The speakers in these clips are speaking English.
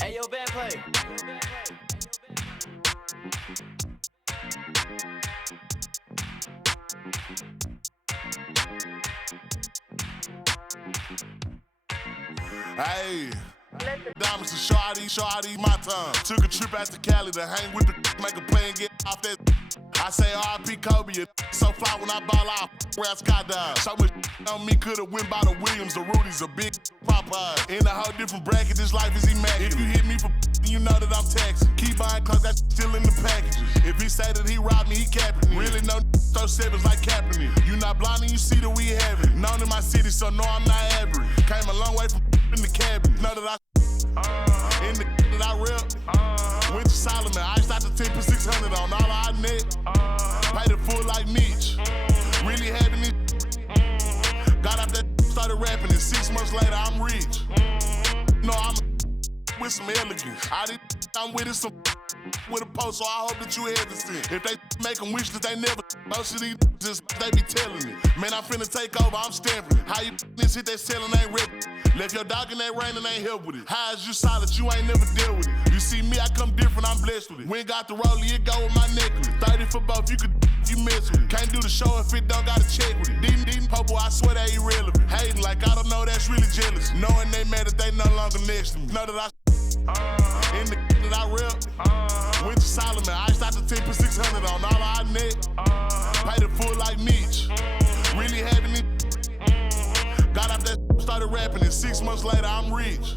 Hey, yo, band play. Hey, diamonds to shawty, my time. Took a trip out to Cali to hang with the make a play and get off that. I say R.I.P. Kobe, so fly when I ball out, where I skydive. So much on me, could've went by the Williams, the Rudies, a big Popeye. In a whole different bracket, this life is immaculate. If you hit me for you know that I'm taxing. Keep buying clothes, that's still in the packages. If he say that he robbed me, he capping me. Really no throw sevens like Kaepernick. You not blind and you see that we have it. Known in my city, so no, I'm not average. Came a long way from in the cabin. Know that I in the that I rep. Went to Solomon, iced out the 10 for 600 on all our net. Paid it full like Mitch. Really having it. Got out that started rapping, and 6 months later I'm rich. No, I'm with some elegance. I'm with it some with a post, so I hope that you hesitant. If they make them wish that they never, most of these just they be telling it. Man, I'm finna take over, I'm stamping it. How you this hit that selling ain't rip. Left your dog in that rain and ain't help with it. How is you solid, you ain't never deal with it. You see me, I come different, I'm blessed with it. We ain't got the rollie, it go with my necklace. 30 for both, you could you mess with it. Can't do the show if it don't gotta check with it. Dean Popo, I swear they irrelevant. Hating like I don't know, that's really jealous. Knowing they mad that they no longer next to me. Know that I in the that I rep. Went to Solomon, iced out the 10 for 600 on all our net. Paid it full like Mitch. Really having it. Got out that started rapping, and 6 months later I'm rich.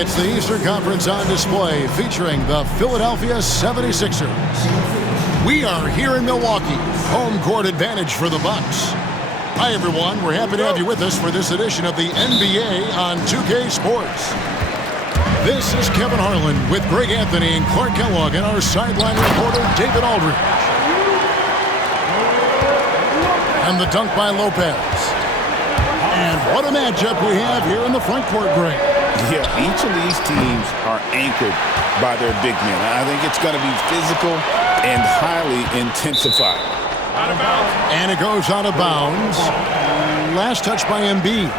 It's the Eastern Conference on display featuring the Philadelphia 76ers. We are here in Milwaukee. Home court advantage for the Bucks. Hi, everyone. We're happy to have you with us for this edition of the NBA on 2K Sports. This is Kevin Harlan with Greg Anthony and Clark Kellogg and our sideline reporter, David Aldridge. And the dunk by Lopez. And what a matchup we have here in the front court, Greg. Yeah, each of these teams are anchored by their big men. I think it's going to be physical and highly intensified. Out of bounds. And it goes out of bounds. Last touch by Embiid.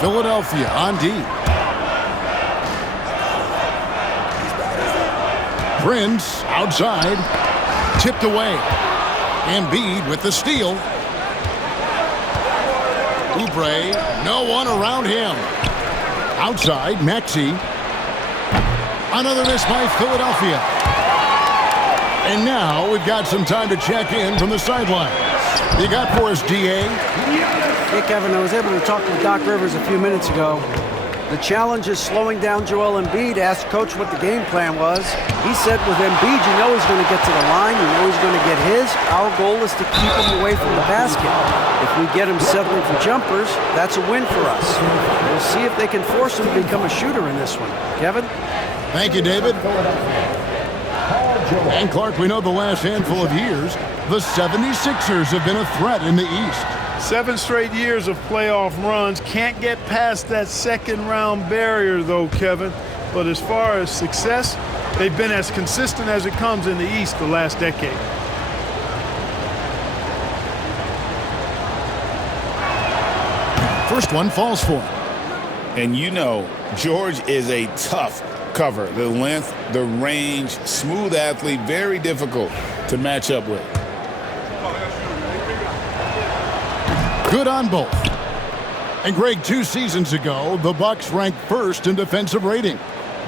Philadelphia on D. Prince outside. Tipped away. Embiid with the steal. Oubre, no one around him. Outside, Maxey. Another miss by Philadelphia. And now we've got some time to check in from the sidelines. You got for us, DA? Hey, Kevin, I was able to talk to Doc Rivers a few minutes ago. The challenge is slowing down Joel Embiid. Asked Coach what the game plan was. He said with Embiid, you know he's going to get to the line. You know he's going to get his. Our goal is to keep him away from the basket. If we get him settling for jumpers, that's a win for us. We'll see if they can force him to become a shooter in this one. Kevin? Thank you, David. And Clark, we know the last handful of years, the 76ers have been a threat in the East. 7 straight years of playoff runs. Can't get past that second-round barrier, though, Kevin. But as far as success, they've been as consistent as it comes in the East the last decade. First one falls for him. And you know, George is a tough cover. The length, the range, smooth athlete, very difficult to match up with. Good on both. And Greg, 2 seasons ago, the Bucks ranked first in defensive rating.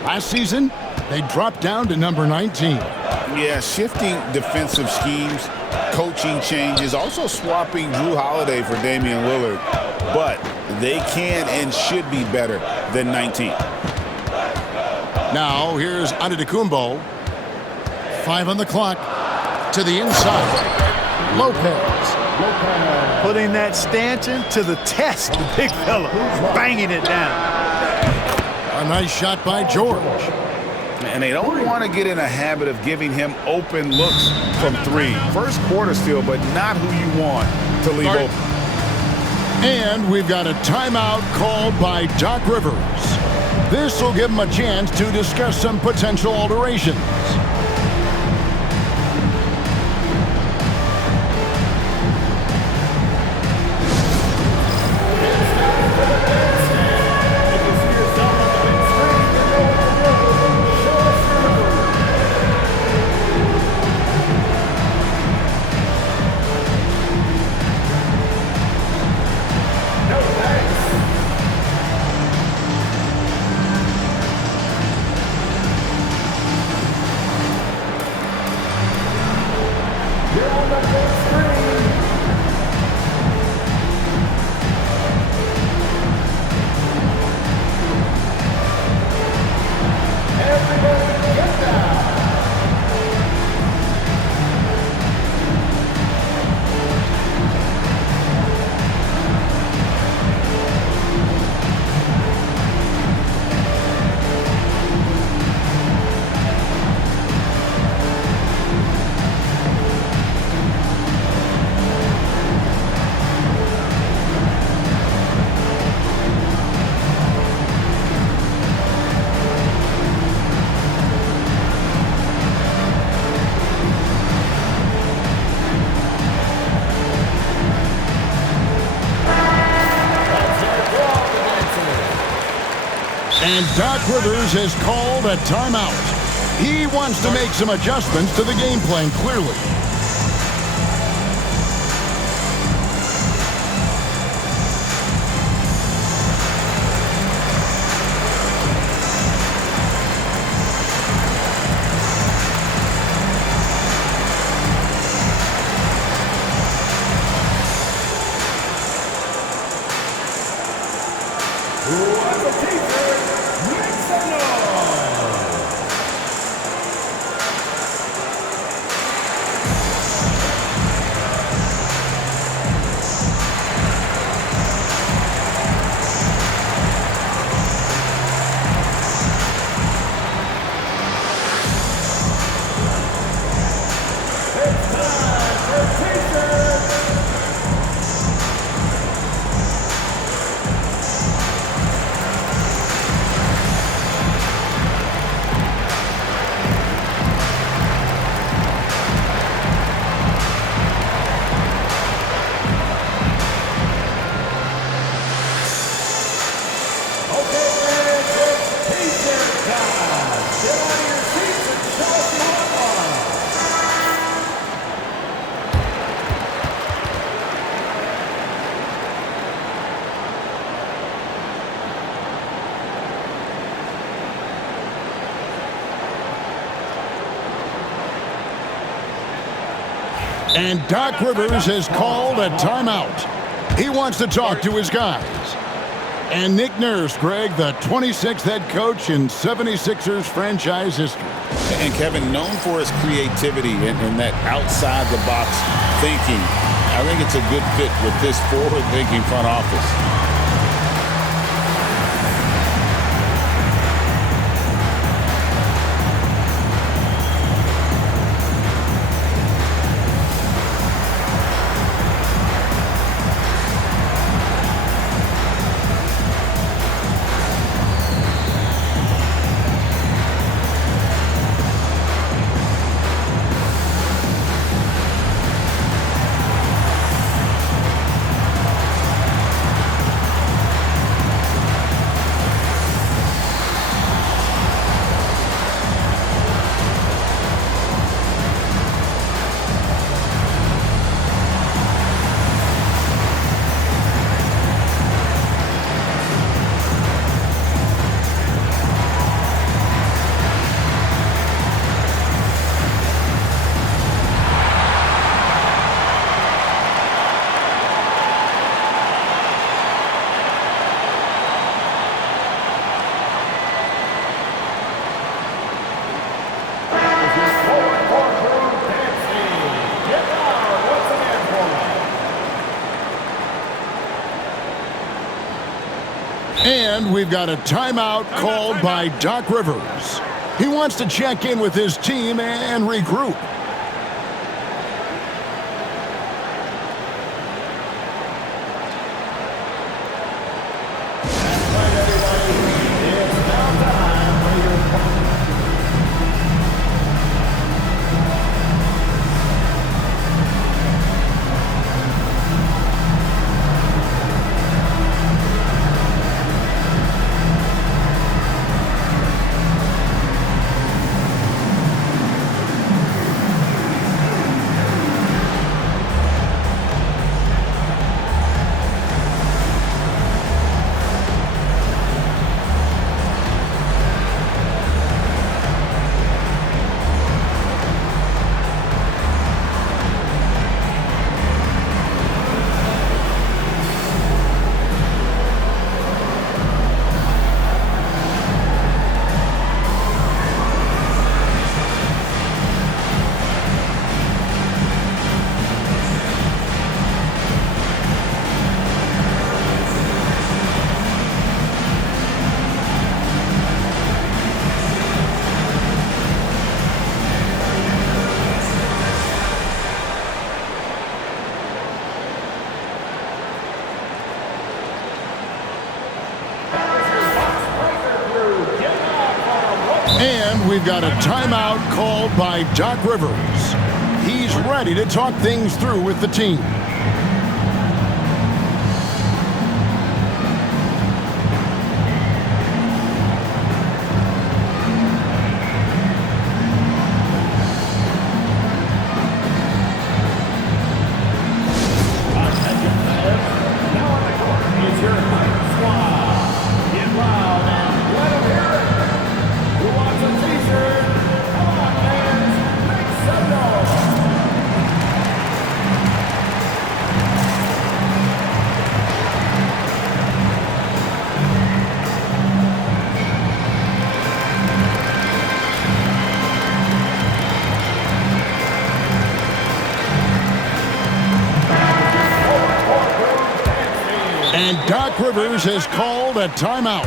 Last season, they dropped down to number 19. Yeah, shifting defensive schemes, coaching changes, also swapping Drew Holiday for Damian Lillard. But they can and should be better than 19. Now, here's Antetokounmpo. 5 on the clock. To the inside. Lopez. Putting that stanchion to the test, the big fella, banging it down. A nice shot by George. And they don't want to get in a habit of giving him open looks from three. First quarter still, but not who you want to leave open. And we've got a timeout called by Doc Rivers. This will give him a chance to discuss some potential alterations. And Doc Rivers has called a timeout. He wants to make some adjustments to the game plan, clearly. And Doc Rivers has called a timeout. He wants to talk to his guys. And Nick Nurse, Greg, the 26th head coach in 76ers franchise history. And Kevin, known for his creativity and that outside-the-box thinking, I think it's a good fit with this forward-thinking front office. And we've got a timeout called by Doc Rivers. He wants to check in with his team and regroup. And we've got a timeout called by Doc Rivers. He's ready to talk things through with the team. And Doc Rivers has called a timeout.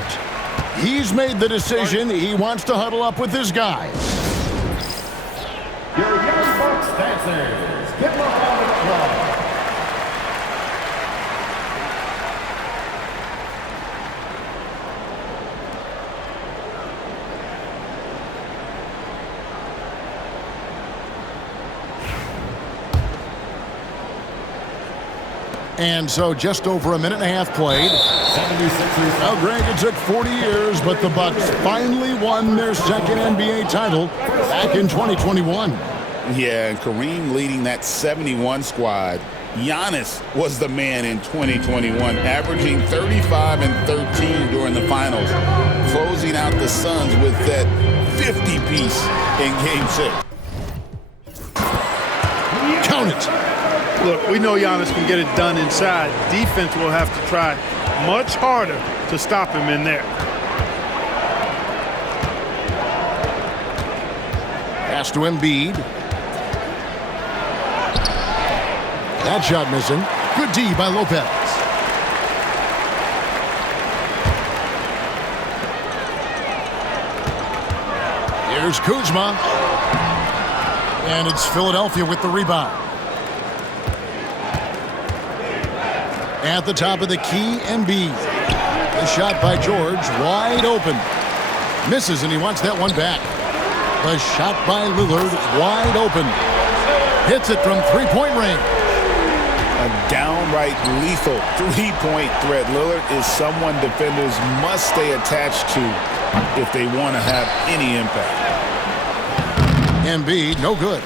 He's made the decision. He wants to huddle up with his guys. Your Young Bucks dancers, get up on the floor. And so just over a minute and a half played. Now, Greg, it took 40 years, but the Bucks finally won their second NBA title back in 2021. Yeah, and Kareem leading that 71 squad. Giannis was the man in 2021, averaging 35 and 13 during the finals, closing out the Suns with that 50-piece in Game 6. Count it. Look, we know Giannis can get it done inside. Defense will have to try much harder to stop him in there. Pass to Embiid. That shot missing. Good D by Lopez. Here's Kuzma. And it's Philadelphia with the rebound. At the top of the key, Embiid. The shot by George, wide open. Misses, and he wants that one back. The shot by Lillard, wide open. Hits it from three-point range. A downright lethal three-point threat. Lillard is someone defenders must stay attached to if they want to have any impact. Embiid, no good.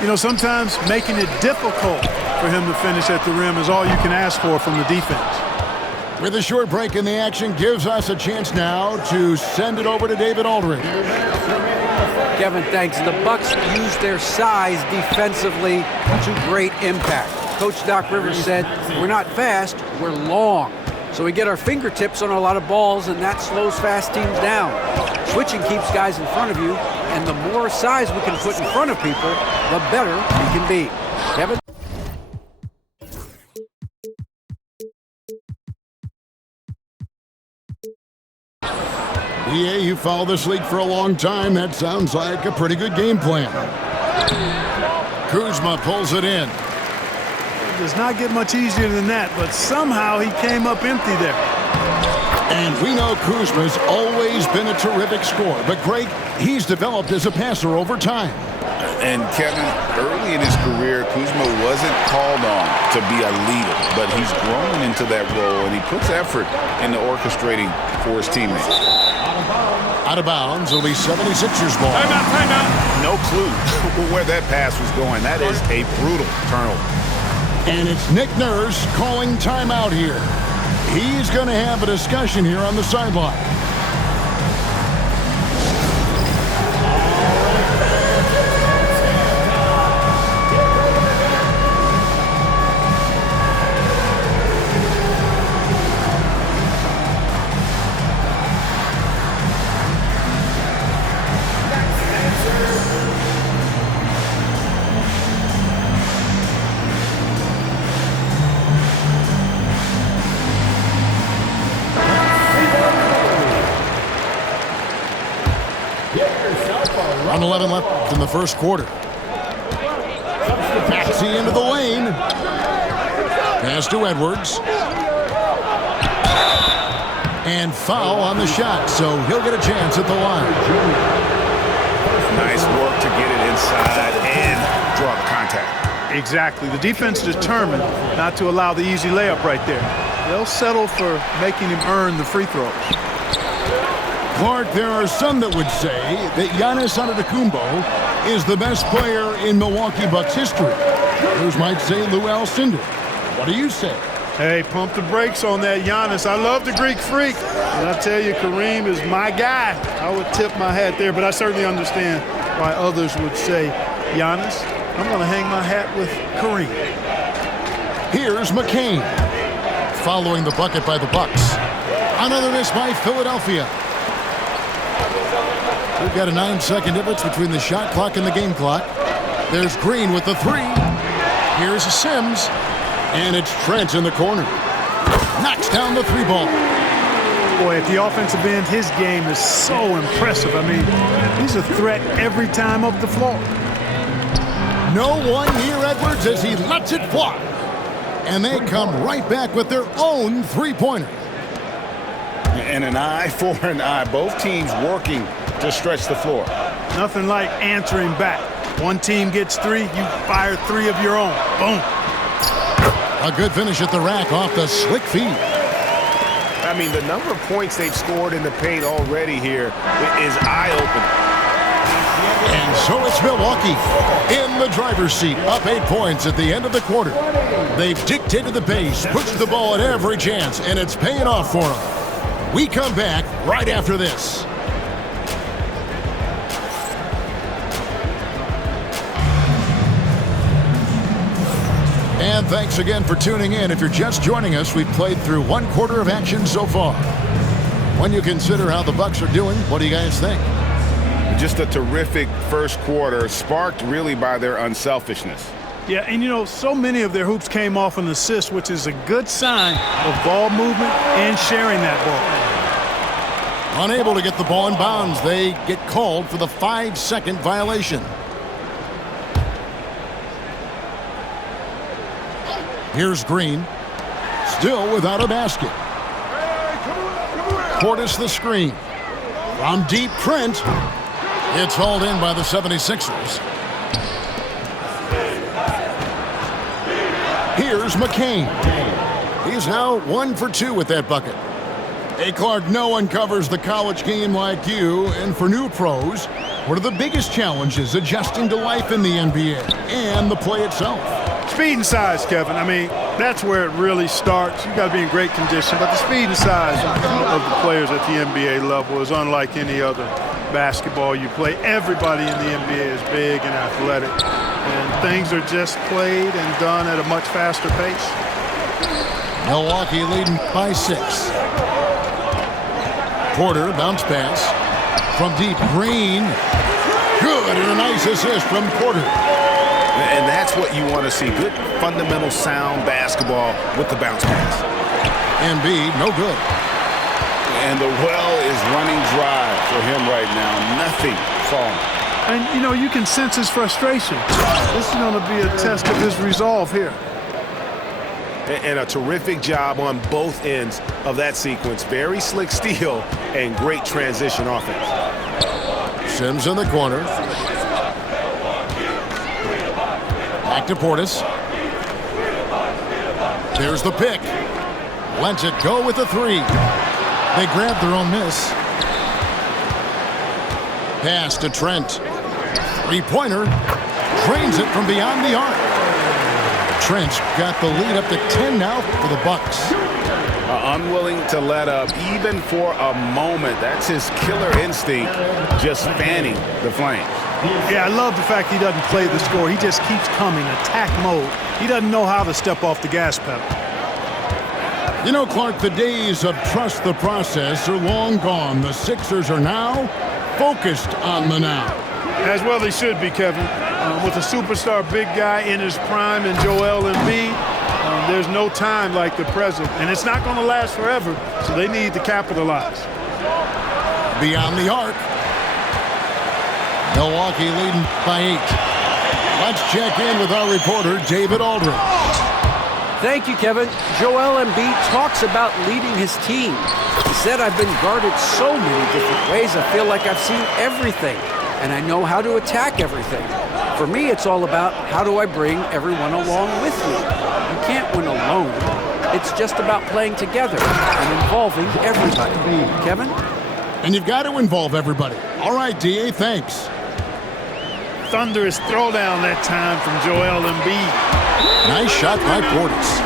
You know, sometimes making it difficult for him to finish at the rim is all you can ask for from the defense. With a short break in the action, gives us a chance now to send it over to David Aldridge. Kevin, thanks. The Bucks used their size defensively to great impact. Coach Doc Rivers said, we're not fast, we're long. So we get our fingertips on a lot of balls, and that slows fast teams down. Switching keeps guys in front of you, and the more size we can put in front of people, the better we can be. Kevin? EA, you follow this league for a long time. That sounds like a pretty good game plan. Kuzma pulls it in. It does not get much easier than that, but somehow he came up empty there. And we know Kuzma's always been a terrific scorer, but Greg, he's developed as a passer over time. And Kevin, early in his career, Kuzma wasn't called on to be a leader, but he's grown into that role, and he puts effort into orchestrating for his teammates. Out of bounds, it'll be 76ers ball. Timeout. No clue where that pass was going. That is a brutal turnover. And it's Nick Nurse calling timeout here. He's going to have a discussion here on the sideline. Around 11 left in the first quarter. Maxey into the lane. Pass to Edwards. And foul on the shot, so he'll get a chance at the line. Nice work to get it inside and draw the contact. Exactly. The defense determined not to allow the easy layup right there. They'll settle for making him earn the free throws. Clark, there are some that would say that Giannis Antetokounmpo is the best player in Milwaukee Bucks history. Others might say Lou Alcindor. What do you say? Hey, pump the brakes on that Giannis. I love the Greek Freak. And I tell you, Kareem is my guy. I would tip my hat there, but I certainly understand why others would say Giannis. I'm going to hang my hat with Kareem. Here's McCain. Following the bucket by the Bucks. Another miss by Philadelphia. We've got a 9-second difference between the shot clock and the game clock. There's Green with the three. Here's Sims. And it's Trent in the corner. Knocks down the three ball. Boy, at the offensive end, his game is so impressive. I mean, he's a threat every time up the floor. No one near Edwards as he lets it fly. And they come right back with their own three-pointer. And an eye for an eye. Both teams working to stretch the floor. Nothing like answering back. One team gets three, you fire three of your own. Boom. A good finish at the rack off the slick feed. I mean, the number of points they've scored in the paint already here is eye-opening. And so it's Milwaukee in the driver's seat, up 8 points at the end of the quarter. They've dictated the pace, pushed the ball at every chance, and it's paying off for them. We come back right after this. And thanks again for tuning in. If you're just joining us, we've played through one quarter of action so far. When you consider how the Bucks are doing, what do you guys think? Just a terrific first quarter, sparked really by their unselfishness. Yeah, and you know, so many of their hoops came off an assist, which is a good sign of ball movement and sharing that ball. Unable to get the ball in bounds, they get called for the 5-second violation. Here's Green, still without a basket. Portis the screen. From deep, Trent. It's hauled in by the 76ers. Here's McCain. He's now 1 for 2 with that bucket. Hey, Clark, no one covers the college game like you. And for new pros, what are the biggest challenges adjusting to life in the NBA and the play itself? Speed and size, Kevin. I mean, that's where it really starts. You've got to be in great condition, but the speed and size of the players at the NBA level is unlike any other basketball you play. Everybody in the NBA is big and athletic, and things are just played and done at a much faster pace. Milwaukee leading by 6. Porter, bounce pass. From deep, Green. Good, and a nice assist from Porter. And that's what you want to see. Good, fundamental, sound basketball with the bounce pass. Embiid, no good. And the well is running dry for him right now. Nothing falling. And, you know, you can sense his frustration. This is going to be a test of his resolve here. And a terrific job on both ends of that sequence. Very slick steal and great transition offense. Sims in the corner. Back to Portis. There's the pick. Lets it go with the three. They grab their own miss. Pass to Trent. Three-pointer. Drains it from beyond the arc. Trent's got the lead up to 10 now for the Bucks. Unwilling to let up even for a moment. That's his killer instinct, just fanning the flames. Yeah, I love the fact he doesn't play the score. He just keeps coming, attack mode. He doesn't know how to step off the gas pedal. You know, Clark, the days of trust the process are long gone. The Sixers are now focused on the now. As well they should be, Kevin. With a superstar big guy in his prime and Joel Embiid, there's no time like the present. And it's not going to last forever, so they need to capitalize. Beyond the arc. Milwaukee leading by 8. Let's check in with our reporter, David Aldridge. Thank you, Kevin. Joel Embiid talks about leading his team. He said, I've been guarded so many different ways, I feel like I've seen everything, and I know how to attack everything. For me, it's all about how do I bring everyone along with me. You can't win alone. It's just about playing together and involving everybody. Kevin? And you've got to involve everybody. All right, D.A., thanks. Thunderous throwdown that time from Joel Embiid. Nice shot by Portis.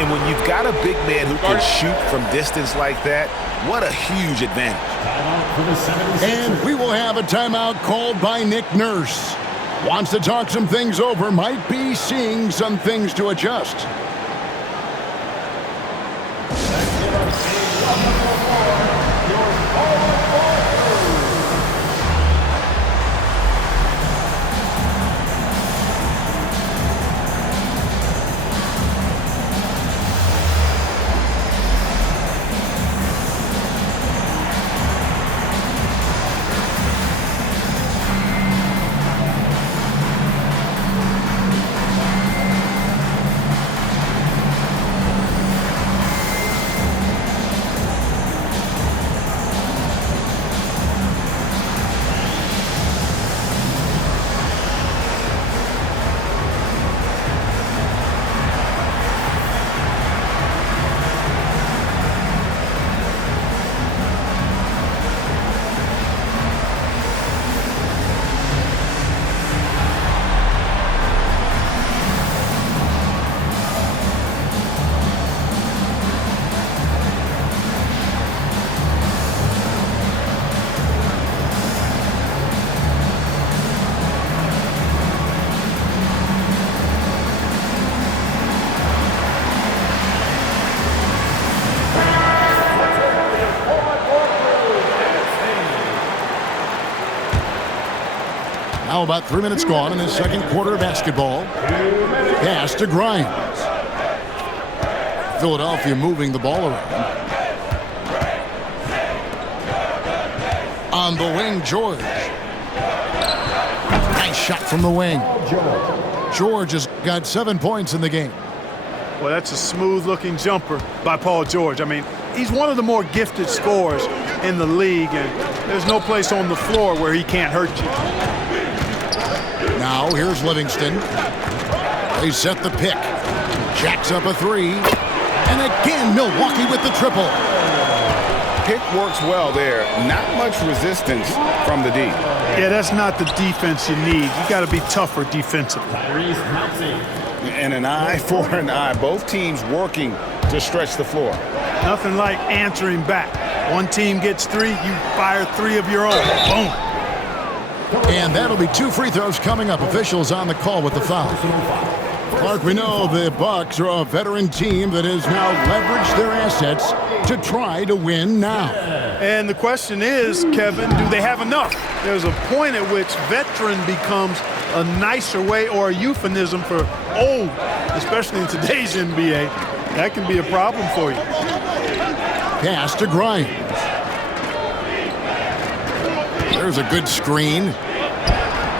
And when you've got a big man who can shoot from distance like that, what a huge advantage. And we will have a timeout called by Nick Nurse. Wants to talk some things over, might be seeing some things to adjust. Now about 3 minutes gone in the second quarter of basketball. Pass to Grimes. Philadelphia moving the ball around. On the wing, George. Nice shot from the wing. George has got 7 points in the game. Well, that's a smooth-looking jumper by Paul George. I mean, he's one of the more gifted scorers in the league, and there's no place on the floor where he can't hurt you. Now here's Livingston. They set the pick. Jacks up a three. And again, Milwaukee with the triple. Pick works well there. Not much resistance from the D. Yeah, that's not the defense you need. You got to be tougher defensively. And an eye for an eye. Both teams working to stretch the floor. Nothing like answering back. One team gets 3, you fire 3 of your own. Boom. And that'll be 2 free throws coming up. Officials on the call with the foul. Clark, we know the Bucks are a veteran team that has now leveraged their assets to try to win now. And the question is, Kevin, do they have enough? There's a point at which veteran becomes a nicer way or a euphemism for old, especially in today's NBA. That can be a problem for you. Pass to Grimes. There's a good screen.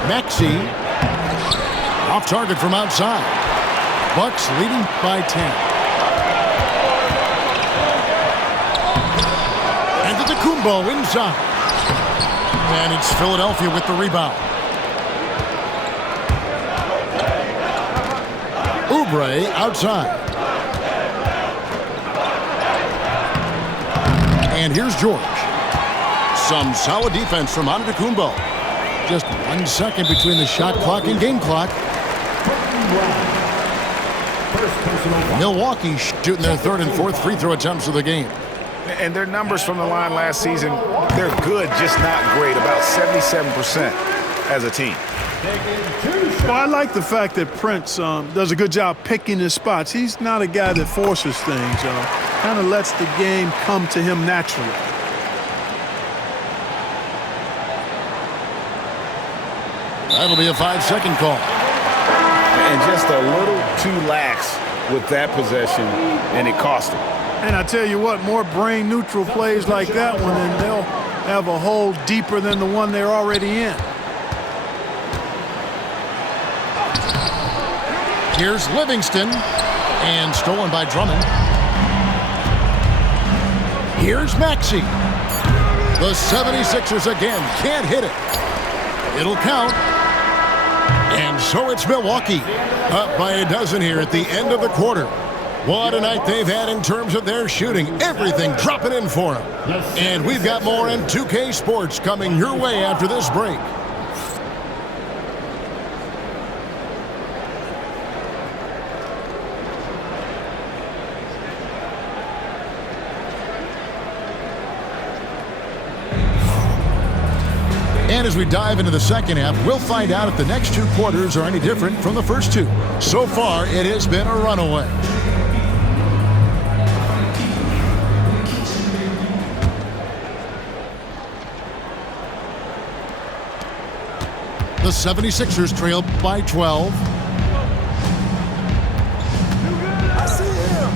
Maxey off target from outside. Bucks leading by 10. Antetokounmpo inside. And it's Philadelphia with the rebound. Oubre outside. And here's George. Some solid defense from Antetokounmpo. Just 1 second between the shot clock and game clock. Milwaukee shooting their third and fourth free throw attempts of the game. And their numbers from the line last season, they're good, just not great. About 77% as a team. Well, I like the fact that Prince does a good job picking his spots. He's not a guy that forces things. Kind of lets the game come to him naturally. That'll be a 5-second call. And just a little too lax with that possession, and it cost him. And I tell you what, more brain-neutral plays like that one, and they'll have a hole deeper than the one they're already in. Here's Livingston, and stolen by Drummond. Here's Maxey. The 76ers again can't hit it. It'll count. And so it's Milwaukee, up by a dozen here at the end of the quarter. What a night they've had in terms of their shooting. Everything dropping in for them. And we've got more in 2K Sports coming your way after this break. And as we dive into the second half, we'll find out if the next two quarters are any different from the first two. So far, it has been a runaway. The 76ers trail by 12. I see him.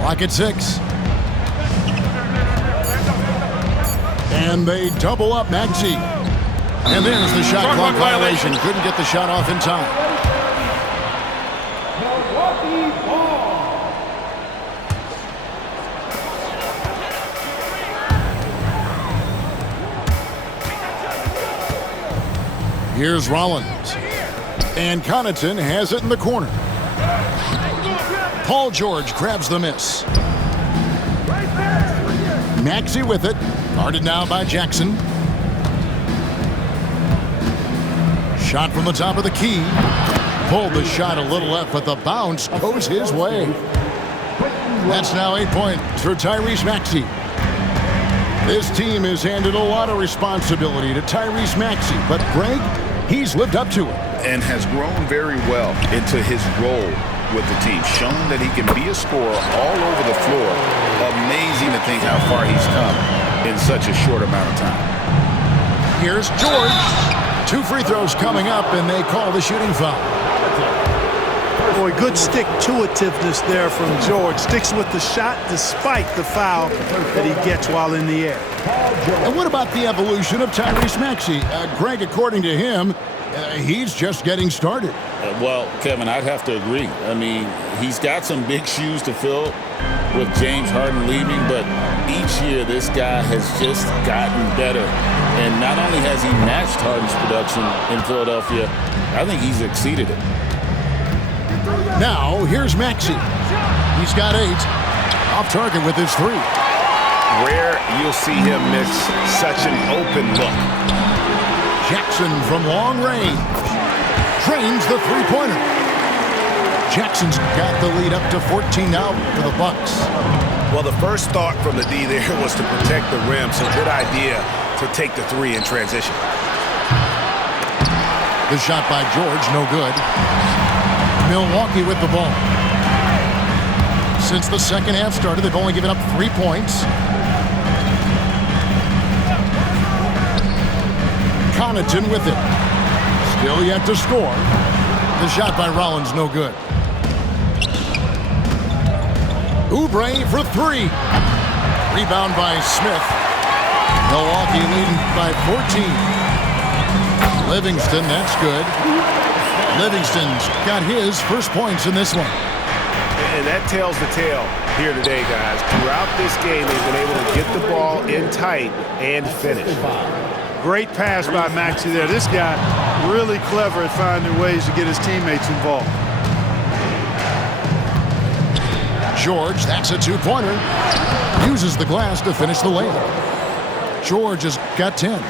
Clock at 6. And they double up Maxey. And there's the shot clock violation. Couldn't get the shot off in time. Here's Rollins. And Connaughton has it in the corner. Paul George grabs the miss. Maxey with it. Guarded now by Jackson. Shot from the top of the key. Pulled the shot a little left, but the bounce goes his way. That's now 8 points for Tyrese Maxey. This team has handed a lot of responsibility to Tyrese Maxey, but Greg, he's lived up to it. And has grown very well into his role with the team, shown that he can be a scorer all over the floor. Amazing to think how far he's come in such a short amount of time. Here's George. 2 free throws coming up, and they call the shooting foul. Boy, good stick-to-itiveness there from George. Sticks with the shot despite the foul that he gets while in the air. And what about the evolution of Tyrese Maxey? Greg, according to him, he's just getting started. Well, Kevin, I'd have to agree. I mean, he's got some big shoes to fill with James Harden leaving, but each year this guy has just gotten better. And not only has he matched Harden's production in Philadelphia, I think he's exceeded it. Now, here's Maxey. He's got 8. Off target with his 3. Rare you'll see him miss such an open look. Jackson from long range. Drains the three-pointer. Jackson's got the lead up to 14 now for the Bucks. Well, the first thought from the D there was to protect the rim, so good idea to take the 3 in transition. The shot by George, no good. Milwaukee with the ball. Since the second half started, they've only given up 3 points. Connaughton with it. Still yet to score. The shot by Rollins, no good. Oubre for three. Rebound by Smith. Milwaukee leading by 14. Livingston, that's good. Livingston's got his first points in this one. And that tells the tale here today, guys. Throughout this game, they've been able to get the ball in tight and finish. Great pass by Maxey there. This guy really clever at finding ways to get his teammates involved. George, that's a two-pointer. Uses the glass to finish the layup. George has got 10.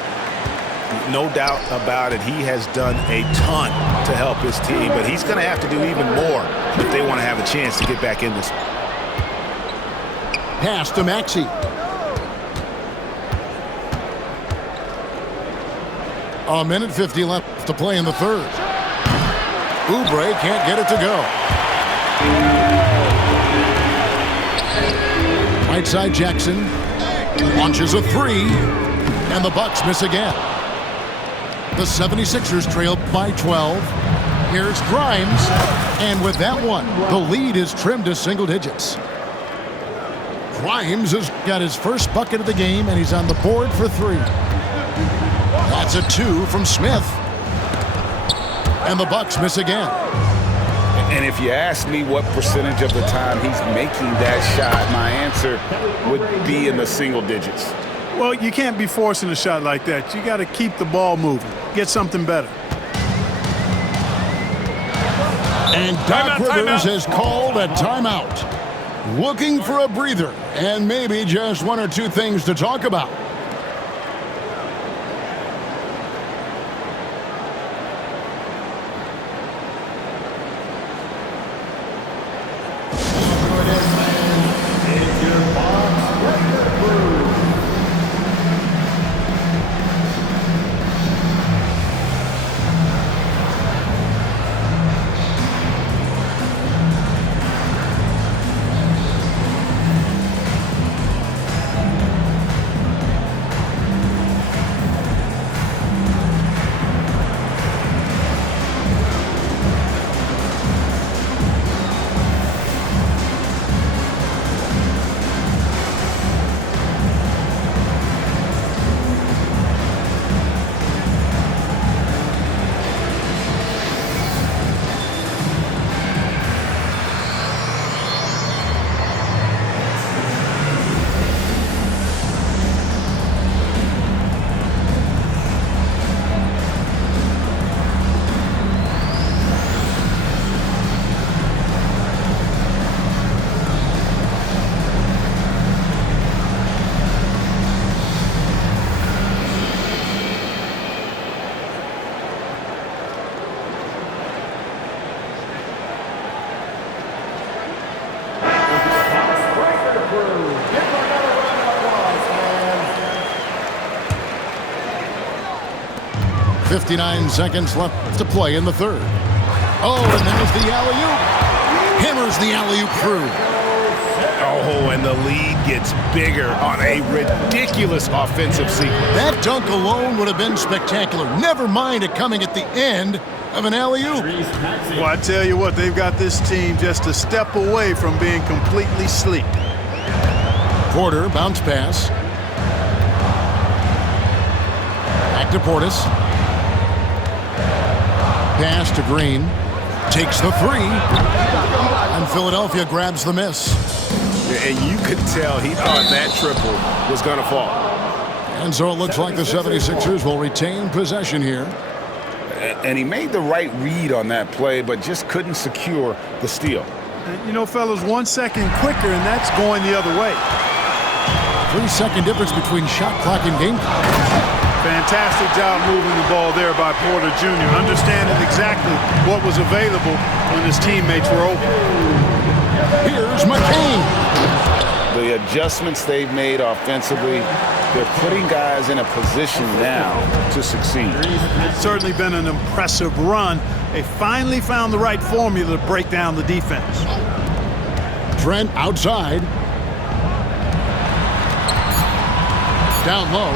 No doubt about it. He has done a ton to help his team, but he's going to have to do even more if they want to have a chance to get back in this. Pass to Maxey. A minute 50 left to play in the third. Oubre can't get it to go. Right side Jackson launches a three, and the Bucks miss again. The 76ers trail by 12. Here's Grimes, and with that one, the lead is trimmed to single digits. Grimes has got his first bucket of the game, and he's on the board for three. That's a two from Smith. And the Bucks miss again. And if you ask me what percentage of the time he's making that shot, my answer would be in the single digits. Well, you can't be forcing a shot like that. You got to keep the ball moving. Get something better. And Doc Rivers has called a timeout. Looking for a breather and maybe just one or two things to talk about. And 59 seconds left to play in the third. Oh, and there's the alley-oop. Hammers the alley-oop through. Oh, and the lead gets bigger on a ridiculous offensive sequence. That dunk alone would have been spectacular. Never mind it coming at the end of an alley-oop. Well, I tell you what, they've got this team just a step away from being completely sleep. Porter, bounce pass. Back to Portis. Pass to Green. Takes the three. And Philadelphia grabs the miss. And you could tell he thought that triple was going to fall. And so it looks like the 76ers will retain possession here. And he made the right read on that play, but just couldn't secure the steal. And, you know, fellas, 1 second quicker, and that's going the other way. 3-second difference between shot clock and game clock. Fantastic job moving the ball there by Porter Jr., understanding exactly what was available when his teammates were open. Here's McCain. The adjustments they've made offensively, they're putting guys in a position now to succeed. It's certainly been an impressive run. They finally found the right formula to break down the defense. Trent outside. Down low.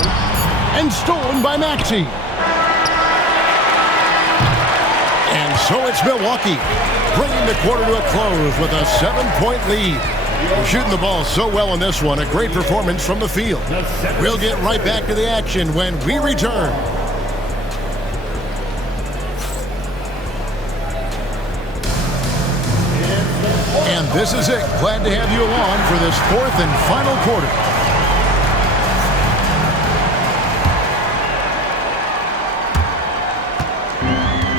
And stolen by Maxey. And so it's Milwaukee, bringing the quarter to a close with a 7-point lead. They're shooting the ball so well in this one. A great performance from the field. We'll get right back to the action when we return. And this is it. Glad to have you along for this fourth and final quarter.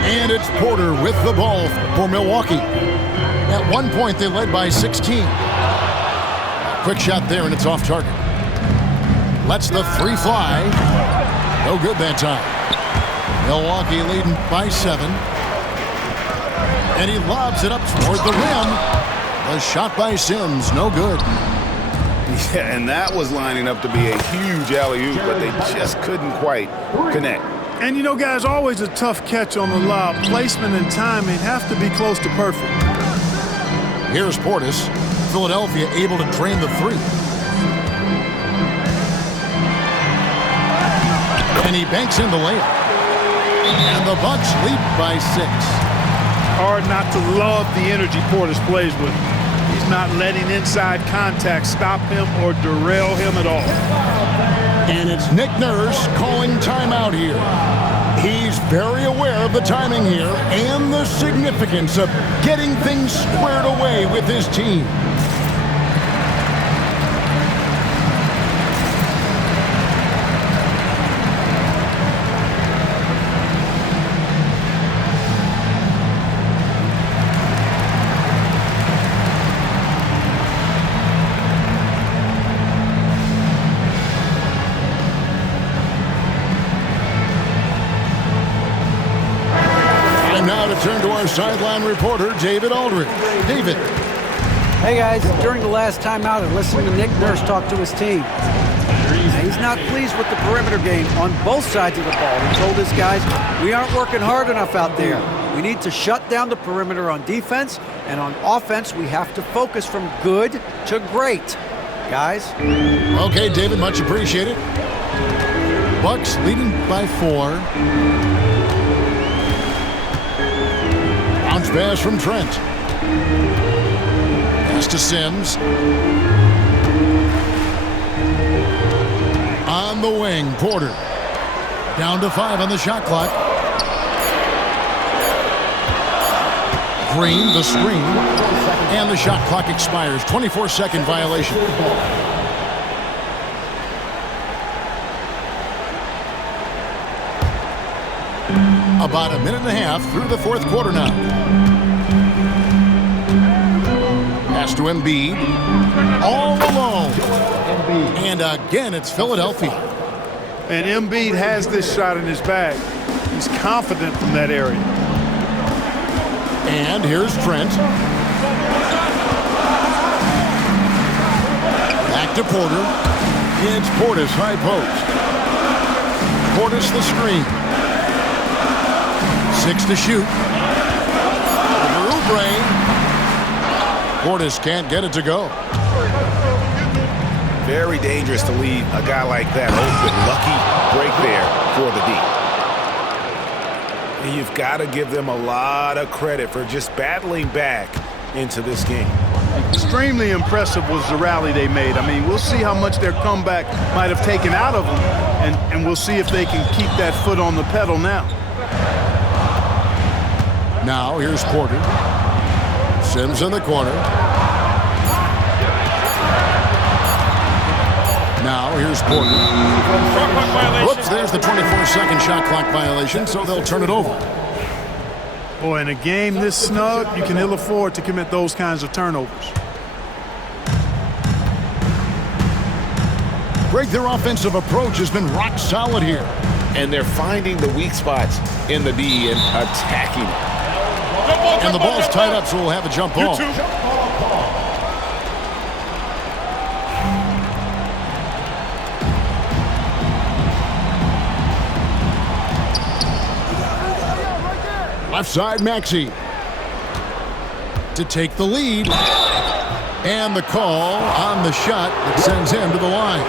And it's Porter with the ball for Milwaukee. At one point, they led by 16. Quick shot there, and it's off target. Lets the three fly. No good that time. Milwaukee leading by 7. And he lobs it up toward the rim. A shot by Sims, no good. Yeah, and that was lining up to be a huge alley-oop, but they just couldn't quite connect. And you know, guys, always a tough catch on the lob. Placement and timing have to be close to perfect. Here's Portis. Philadelphia able to drain the three. And he banks in the layup. And the Bucks lead by 6. Hard not to love the energy Portis plays with. He's not letting inside contact stop him or derail him at all. And it's Nick Nurse calling timeout here. He's very aware of the timing here and the significance of getting things squared away with his team. Turn to our sideline reporter, David Aldridge. David. Hey, guys. During the last timeout, I listened to Nick Nurse talk to his team. Now, he's not pleased with the perimeter game on both sides of the ball. He told his guys, we aren't working hard enough out there. We need to shut down the perimeter on defense, and on offense, we have to focus from good to great. Guys? Okay, David, much appreciated. Bucks leading by 4. Bounce pass from Trent. Pass to Sims. On the wing, Porter. Down to 5 on the shot clock. Green, the screen. And the shot clock expires. 24-second violation. About a minute and a half through the fourth quarter now. Pass to Embiid. All alone. And again, it's Philadelphia. And Embiid has this shot in his bag. He's confident from that area. And here's Trent. Back to Porter. It's Portis, high post. Portis the screen. 6 to shoot. Over Oubre. Portis can't get it to go. Very dangerous to leave a guy like that open. Lucky break there for the D. And you've got to give them a lot of credit for just battling back into this game. Extremely impressive was the rally they made. I mean, we'll see how much their comeback might have taken out of them, and we'll see if they can keep that foot on the pedal now. Now, here's Porter. Sims in the corner. Now, here's Porter. Whoops, there's the 24-second shot clock violation, so they'll turn it over. Boy, in a game this snug, you can ill afford to commit those kinds of turnovers. Greg, their offensive approach has been rock solid here. And they're finding the weak spots in the D and attacking it. And the ball's tied up, so we'll have a jump ball. Left side, Maxey. To take the lead. And the call on the shot that sends him to the line.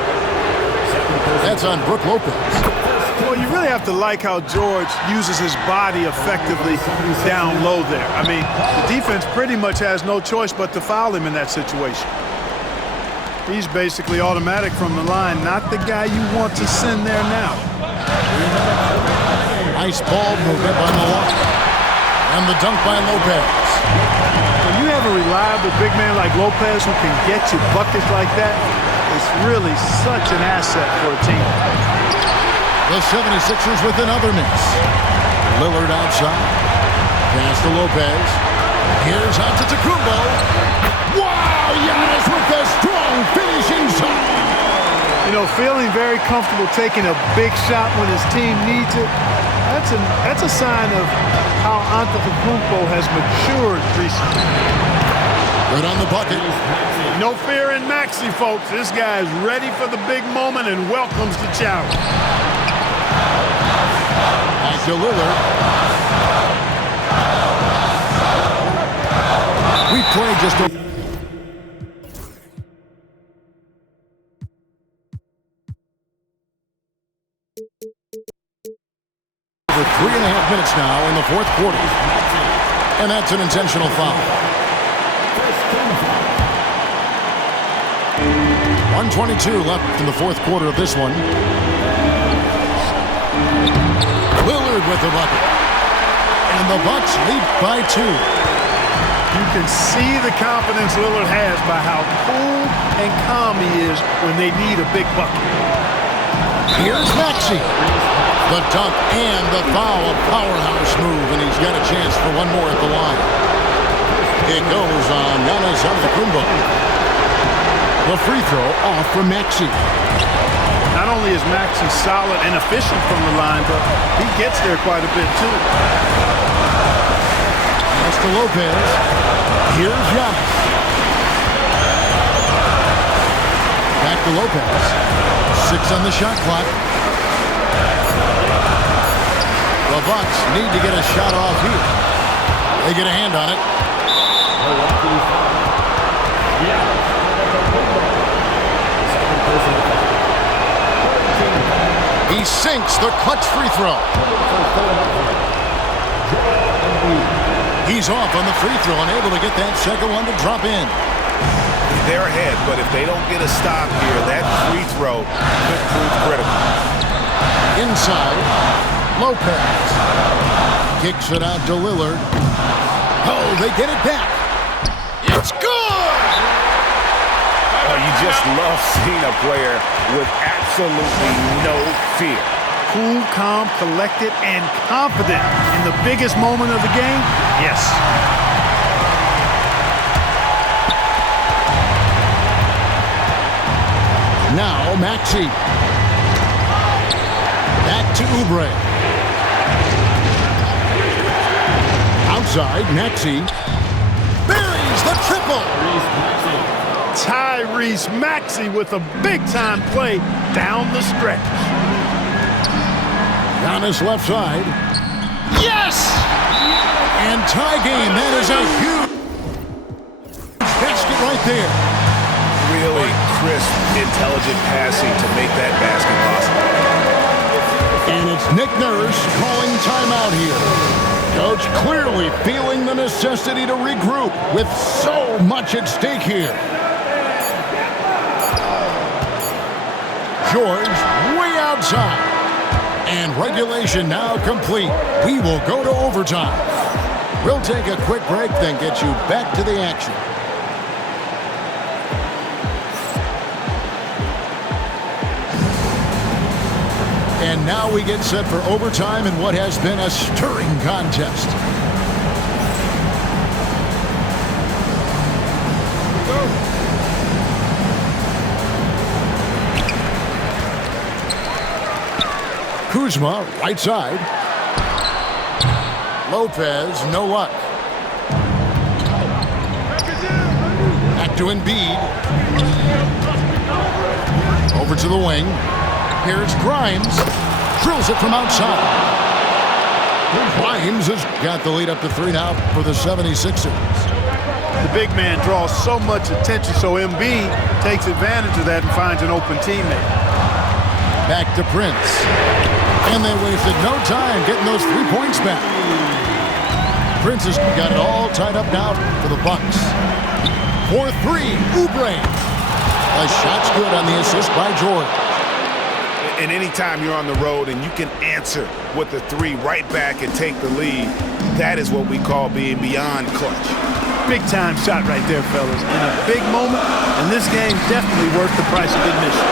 That's on Brook Lopez. Well, you really have to like how George uses his body effectively down low there. I mean, the defense pretty much has no choice but to foul him in that situation. He's basically automatic from the line, not the guy you want to send there now. Nice ball movement by Milwaukee. And the dunk by Lopez. When you have a reliable big man like Lopez who can get you buckets like that, it's really such an asset for a team. The 76ers with another miss. Lillard outside. Pass to Lopez. Here's out to Tacumbo. Wow, Giannis with a strong finish inside. You know, feeling very comfortable taking a big shot when his team needs it, that's a sign of how Antetokounmpo has matured recently. Good on the bucket. No fear in Maxey, folks. This guy is ready for the big moment and welcomes the challenge. Back to Lillard. We played just a... For 3.5 minutes now in the fourth quarter. And that's an intentional foul. 1:22 left in the fourth quarter of this one. Lillard with the bucket. And the Bucks lead by 2. You can see the confidence Lillard has by how cool and calm he is when they need a big bucket. Here's Maxey. The dunk and the foul, a powerhouse move, and he's got a chance for one more at the line. It goes on Giannis Antetokounmpo. The free throw off from Maxey. Not only is Maxey solid and efficient from the line, but he gets there quite a bit too. That's to Lopez. Here's Giannis. Back to Lopez. 6 on the shot clock. The Bucks need to get a shot off here. They get a hand on it. He sinks the clutch free throw. He's off on the free throw, unable to get that second one to drop in. They're ahead, but if they don't get a stop here, that free throw could prove critical. Inside, Lopez kicks it out to Lillard. Oh, they get it back. It's good! Oh, you just love seeing a player with absolutely no fear. Cool, calm, collected, and confident in the biggest moment of the game? Yes. Now Maxey. Back to Oubre. Outside, Maxey buries the triple. Tyrese Maxey with a big-time play down the stretch. Giannis left side. Yes! And tie game. That is a huge basket right there. Really crisp, intelligent passing to make that basket possible. And it's Nick Nurse calling timeout here. Coach clearly feeling the necessity to regroup with so much at stake here. George way outside. And regulation now complete. We will go to overtime. We'll take a quick break, then get you back to the action. And now we get set for overtime in what has been a stirring contest. Kuzma, right side. Lopez, no luck. Back to Embiid. Over to the wing. Here's Grimes. Drills it from outside. Grimes has got the lead up to 3 now for the 76ers. The big man draws so much attention, so Embiid takes advantage of that and finds an open teammate. Back to Prince. And they wasted no time getting those 3 points back. Prince has got it all tied up now for the Bucks. For 3, Oubre. The shot's good on the assist by George. And anytime you're on the road and you can answer with the 3 right back and take the lead, that is what we call being beyond clutch. Big time shot right there, fellas. In a big moment, and this game's definitely worth the price of admission.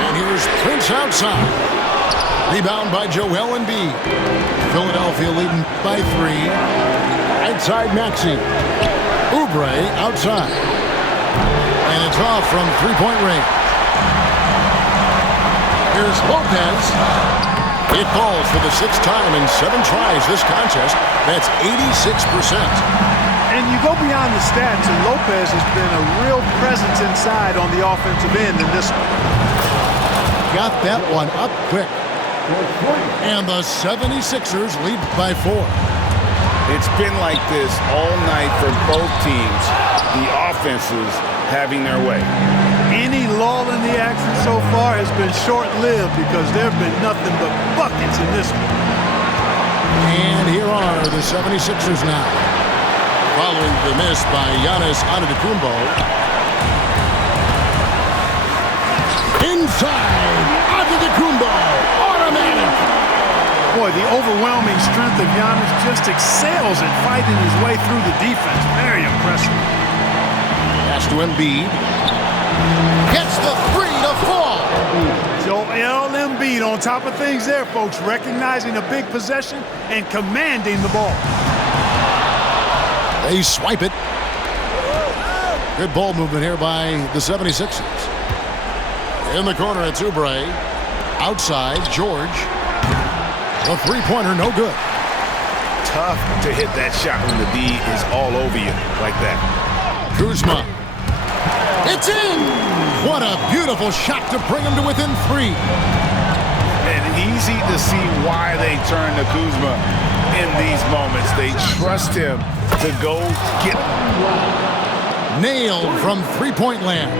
And here's Prince outside. Rebound by Joel Embiid. Philadelphia leading by 3. Outside Maxey. Oubre outside. And it's off from 3-point range. Here's Lopez. It falls for the 6th time in 7 tries this contest. That's 86%. And you go beyond the stats, and Lopez has been a real presence inside on the offensive end in this one. Got that one up quick. And the 76ers lead by 4. It's been like this all night for both teams. The offenses having their way. Any lull in the action so far has been short-lived because there have been nothing but buckets in this one. And here are the 76ers now. Following the miss by Giannis Antetokounmpo. Inside, Antetokounmpo, automatic. Boy, the overwhelming strength of Giannis just excels at fighting his way through the defense. Very impressive. Pass to Embiid. Gets the 3 to fall. Joel Embiid on top of things there, folks, recognizing a big possession and commanding the ball. They swipe it. Good ball movement here by the 76ers. In the corner, it's Oubre. Outside, George. The 3-pointer, no good. Tough to hit that shot when the D is all over you like that. Kuzma. It's in! What a beautiful shot to bring him to within 3. And easy to see why they turn to Kuzma in these moments. They trust him to go get Nailed from 3-point land.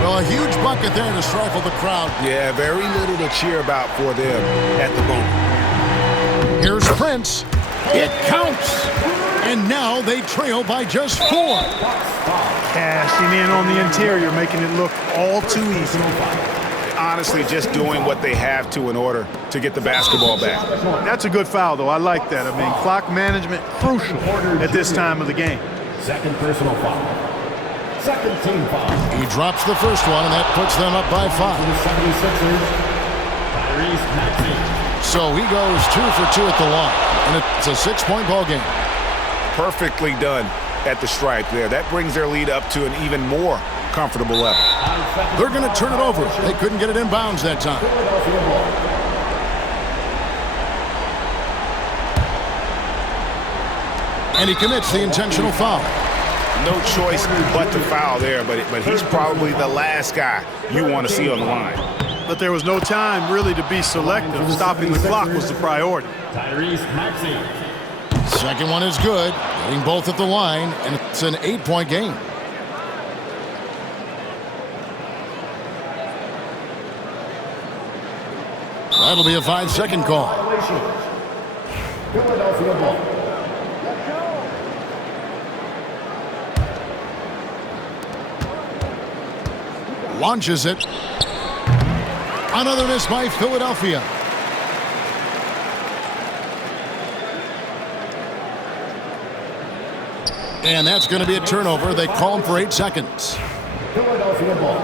Well, a huge bucket there to stifle the crowd. Yeah, very little to cheer about for them at the moment. Here's Prince. It counts. And now they trail by just 4. Cashing in on the interior, making it look all too easy. Honestly, just doing what they have to in order to get the basketball back. That's a good foul, though. I like that. I mean, clock management crucial at this time of the game. Second personal foul. Second team foul. He drops the first one, and that puts them up by 5. The 76ers, Tyrese Maxey. So he goes 2 for 2 at the line, and it's a 6-point ball game. Perfectly done at the stripe there. That brings their lead up to an even more comfortable level. They're going to turn it over. They couldn't get it in bounds that time. And he commits the intentional foul. No choice but to foul there, but he's probably the last guy you want to see on the line. But there was no time really to be selective. Stopping the clock was the priority. Tyrese Maxey. Second one is good. Getting both at the line, and it's an 8-point game. That'll be a 5-second call. Philadelphia ball. Launches it. Another miss by Philadelphia. And that's going to be a turnover. They call him for 8 seconds. Philadelphia ball.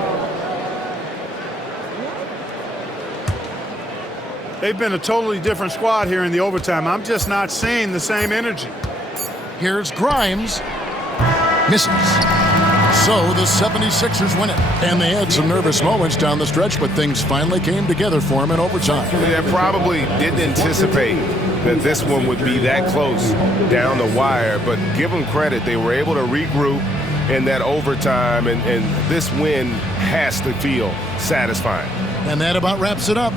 They've been a totally different squad here in the overtime. I'm just not seeing the same energy. Here's Grimes. Misses. So the 76ers win it. And they had some nervous moments down the stretch, but things finally came together for them in overtime. They probably didn't anticipate that this one would be that close down the wire, but give them credit. They were able to regroup in that overtime, and this win has to feel satisfying. And that about wraps it up.